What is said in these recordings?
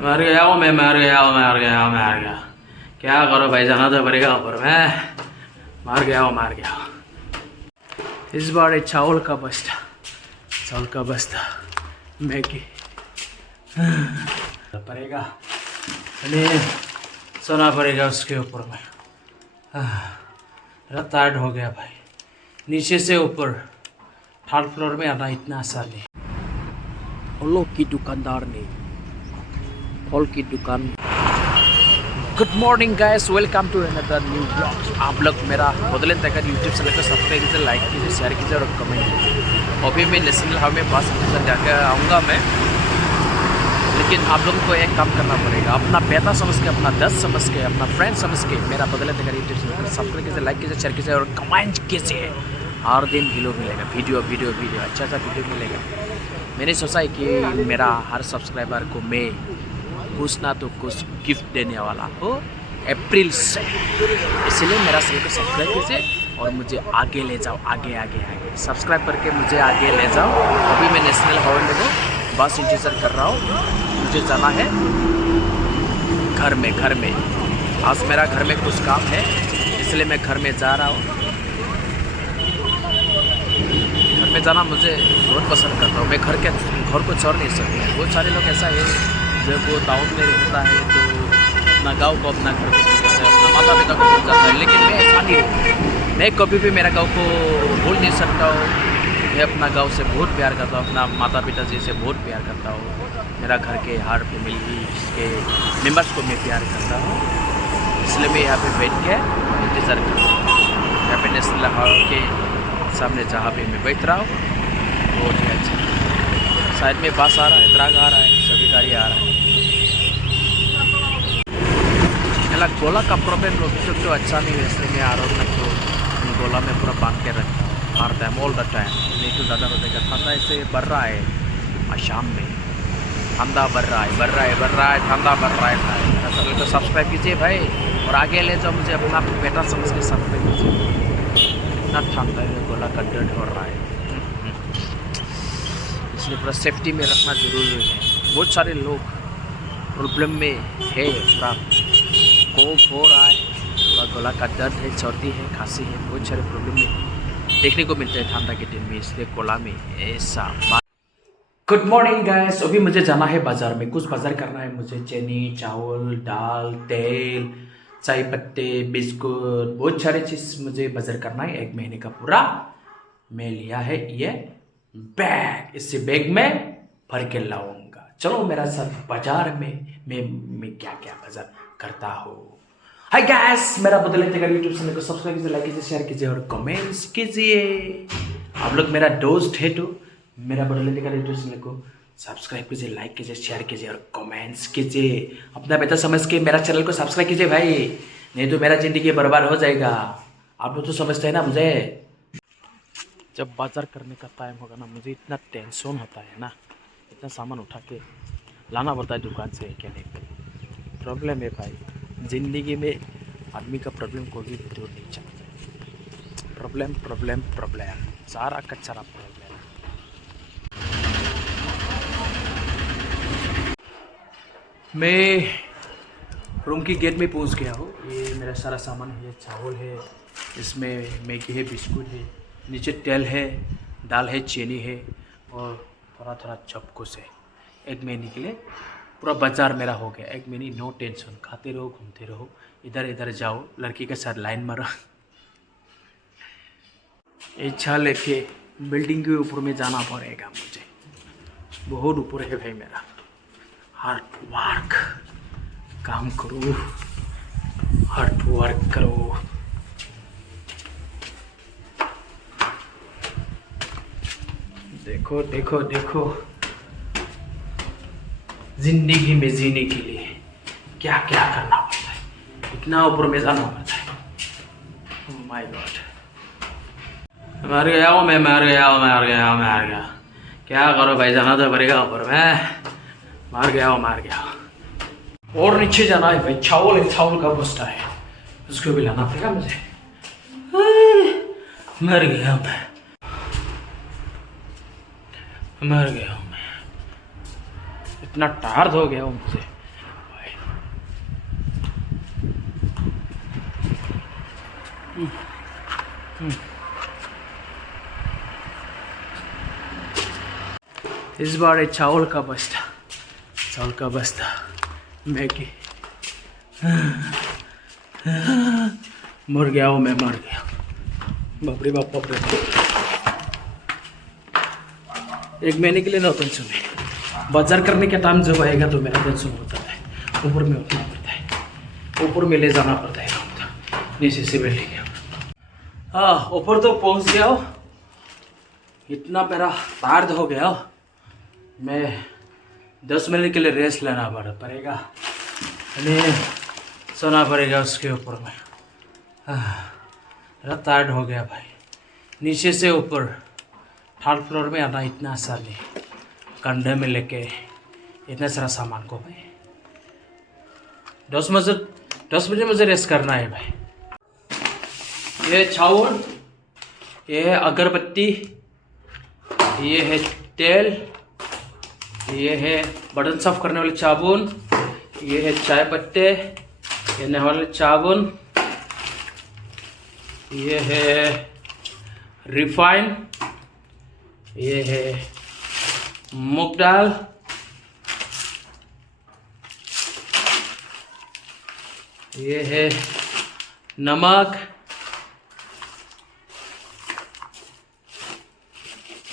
मर गया हूँ मैं, मर गया हूँ, मर गया हूँ, मर गया। क्या करो भाई, जाना तो पड़ेगा ऊपर। मैं मर गया हूँ, मर गया हूँ। इस बार एक चावल का बस्ता, चावल का बस्ता मैगी पड़ेगा, सोना पड़ेगा उसके ऊपर में। टायर्ड हो गया भाई। नीचे से ऊपर थर्ड फ्लोर में आना इतना आसान नहीं। फलों की दुकानदार ने, फल की दुकान। Good morning guys, welcome to another new blog. आप लोग मेरा बदले तक यूट्यूब चैनल को सब्सक्राइब कीजिए, लाइक कीजिए, शेयर कीजिए और कमेंट कीजिए। अभी मैं नेशनल हाईवे बस जाकर आऊँगा मैं, लेकिन आप लोगों को एक काम करना पड़ेगा। अपना बेटा समझ के, अपना दस समझ के, अपना फ्रेंड समझ के मेरा बदले तक यूट्यूब चैनल को सब्सक्राइब कीजिए, लाइक कीजिए, शेयर कीजिए और कमेंट कीजिए। हर दिन वीडियो मिलेगा, वीडियो वीडियो वीडियो अच्छा वीडियो मिलेगा। मैंने सोचा है कि मेरा हर सब्सक्राइबर को मैं कुछ ना तो कुछ गिफ्ट देने वाला हूँ अप्रैल से, इसलिए मेरा चैनल को सब्सक्राइब कीजिए और मुझे आगे ले जाओ, आगे आगे आगे सब्सक्राइब करके मुझे आगे ले जाओ। अभी मैं नेशनल हाईवे में बस इंतज़ार कर रहा हूँ, मुझे जाना है घर में। आज मेरा घर में कुछ काम है, इसलिए मैं घर में जा रहा हूँ। घर में जाना मुझे बहुत पसंद करता हूँ। मैं घर को छोड़ नहीं सकता। बहुत सारे लोग ऐसा है जब वो टाउन में रहता है तो अपना गांव को, अपना घर को भूल जाता है, अपना माता पिता को भूल जाता है। लेकिन मैं ऐसा नहीं हूँ। मैं कभी भी मेरा गांव को भूल नहीं सकता हूँ। मैं अपना गांव से बहुत प्यार करता हूँ, अपना माता पिता जी से बहुत प्यार करता हूँ। मेरा घर के हर फैमिली के मेंबर्स को मैं प्यार करता हूँ, इसलिए मैं यहाँ पे बैठ के इंतज़ार करता हूँ। यहाँ पे नेशनल हाईवे के सामने जहाँ पे मैं बैठ रहा हूँ बहुत ही अच्छा। साइड में बस आ रहा है, ट्रक आ रहा है, सभी गाड़ी आ रहा है। मेरा गोला का प्रॉब्लम तो अच्छा नहीं है, इसलिए मैं आ रहा हूँ तो गोला में पूरा बांध के रखता हूँ हर टाइम, ऑल द टाइम। नहीं तो ज़्यादा हो जाएगा। ठंडा ऐसे बढ़ रहा है, शाम में ठंडा बढ़ रहा है, ठंडा बढ़ रहा है। मेरा चैनल को सब्सक्राइब कीजिए भाई और आगे ले जाओ। मुझे अपना बेटा समझ के सब्सक्राइब कीजिए। इतना ठंडा है, गोला का दर्द हो रहा है, इसलिए पूरा सेफ्टी में रखना जरूरी है। बहुत सारे लोग प्रॉब्लम में है, पूरा कोफ हो रहा है, पूरा गला का दर्द है, सर्दी है, खांसी है, बहुत सारे प्रॉब्लम में देखने को मिलते हैं ठंडा के दिन में, इसलिए गोला में ऐसा। गुड मॉर्निंग गाइस, अभी मुझे जाना है बाज़ार में, कुछ बाज़ार करना है मुझे। चीनी, चावल, दाल, तेल, चाय पत्ते, बिस्कुट, बहुत सारे चीज़ मुझे बाज़ार करना है। 1 महीने का पूरा मैं लिया है ये बैग, इसी बैग में भर के लाऊंगा। चलो मेरा साथ बाजार में मैं क्या क्या बाजार करता हूँ। हाय गाइस, मेरा बदले तक यूट्यूब चैनल को सब्सक्राइब कीजिए, लाइक कीजिए, शेयर कीजिए और कमेंट्स कीजिए। आप लोग मेरा दोस्त है तो मेरा बदले तक यूट्यूब चैनल को सब्सक्राइब कीजिए, लाइक कीजिए, शेयर कीजिए और कमेंट्स कीजिए। अपना बेटा समझ के मेरा चैनल को सब्सक्राइब कीजिए भाई, नहीं तो मेरा ज़िंदगी बर्बाद हो जाएगा। आप लोग तो समझते हैं ना मुझे। जब बाज़ार करने का टाइम होगा ना, मुझे इतना टेंशन होता है ना, इतना सामान उठा के लाना पड़ता है दुकान से कहने पर। प्रॉब्लम है भाई, ज़िंदगी में आदमी का प्रॉब्लम को भी दूर नहीं चलता। प्रॉब्लम सारा कचरा प्रॉब्लम। मैं रूम की गेट में पहुंच गया हूँ। ये मेरा सारा सामान है, चावल है, इसमें मैगी है, बिस्कुट है, नीचे तेल है, दाल है, चीनी है और थोड़ा थोड़ा सब कुछ है। 1 महीने के लिए पूरा बाजार मेरा हो गया। 1 महीने नो टेंशन, खाते रहो, घूमते रहो, इधर इधर जाओ, लड़की के साथ लाइन मारो। इच्छा लेके बिल्डिंग के ऊपर में जाना पड़ेगा मुझे, बहुत ऊपर है भाई मेरा। हार्ड वर्क काम करो, हार्ड वर्क करो। देखो देखो देखो, जिंदगी में जीने के लिए क्या क्या करना पड़ता है, इतना ऊपर में जाना पड़ता है। ओह माय गॉड, मर गया हूँ मैं, मर गया हूँ, मर गया, मर गया। क्या करो भाई, जाना तो पड़ेगा ऊपर में। मर गया हूँ, मर गया। और नीचे जाना है भाई, चावल का बस्ता है, उसको भी लाना पड़ेगा मुझे। मर गया हूँ मैं, मर गया हूँ मैं, इतना टायर्ड हो गया हूँ मुझे। इस बार एक चावल का बस्ता मैगी। मर गया हूँ मैं, मर गया। बाप रे बाप, बाप रे बाप। 1 महीने के लिए ना टेंशन है। बाजार करने का टाइम जब आएगा तो मेरा टेंशन होता है। ऊपर में उठना पड़ता है, ऊपर में ले जाना पड़ता है, नीचे से बिल्डिंग। हाँ, ऊपर तो पहुंच गया हूँ। इतना मेरा टायर्ड हो गया, मैं 10 मिनट के लिए रेस्ट लेना पड़ेगा, सोना पड़ेगा उसके ऊपर में। मेरा टायर्ड हो गया भाई। नीचे से ऊपर 3rd फ्लोर में आना इतना आसान नहीं, कंधे में लेके इतना सारा सामान को भाई। 10 बजे मुझे रेस्ट करना है भाई। ये चावल, ये है अगरबत्ती, ये है तेल, ये है बर्तन साफ करने वाले साबुन, ये है चाय पत्ते, ये नहाने वाले साबुन, ये है रिफाइन, ये है मूंग दाल, ये है नमक,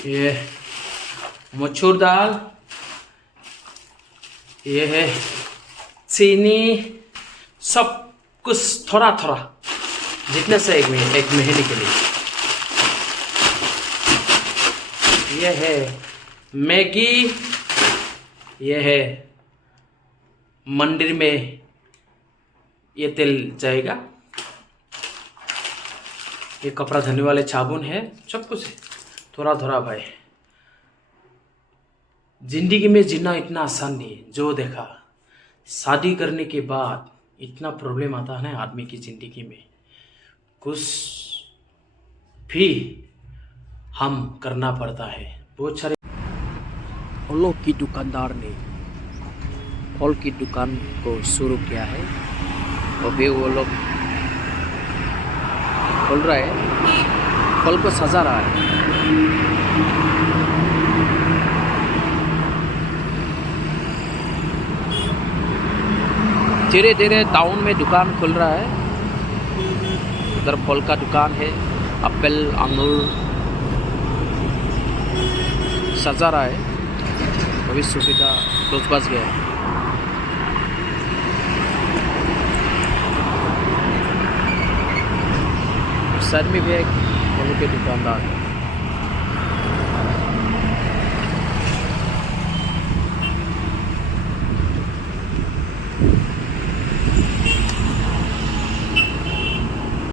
ये मसूर दाल, ये है चीनी, सब कुछ थोड़ा थोड़ा, जितने से 1 महीने के लिए। ये है मैगी, ये है मंदिर में ये तेल जाएगा, ये कपड़ा धोने वाले साबुन है, सब कुछ है थोड़ा थोड़ा भाई। जिंदगी में जीना इतना आसान नहीं है। जो देखा, शादी करने के बाद इतना प्रॉब्लम आता है ना आदमी की ज़िंदगी में, कुछ भी हम करना पड़ता है। बहुत सारे फलों की दुकानदार ने फल की दुकान को शुरू किया है, अभी वो लोग खोल रहा है, फल को सजा रहा है। धीरे धीरे टाउन में दुकान खुल रहा है। उधर फल का दुकान है, एप्पल, अंगूर सजा रहा है। अभी सुबह का 10 बज गया है। साइड में भी एक फलों के दुकानदार है।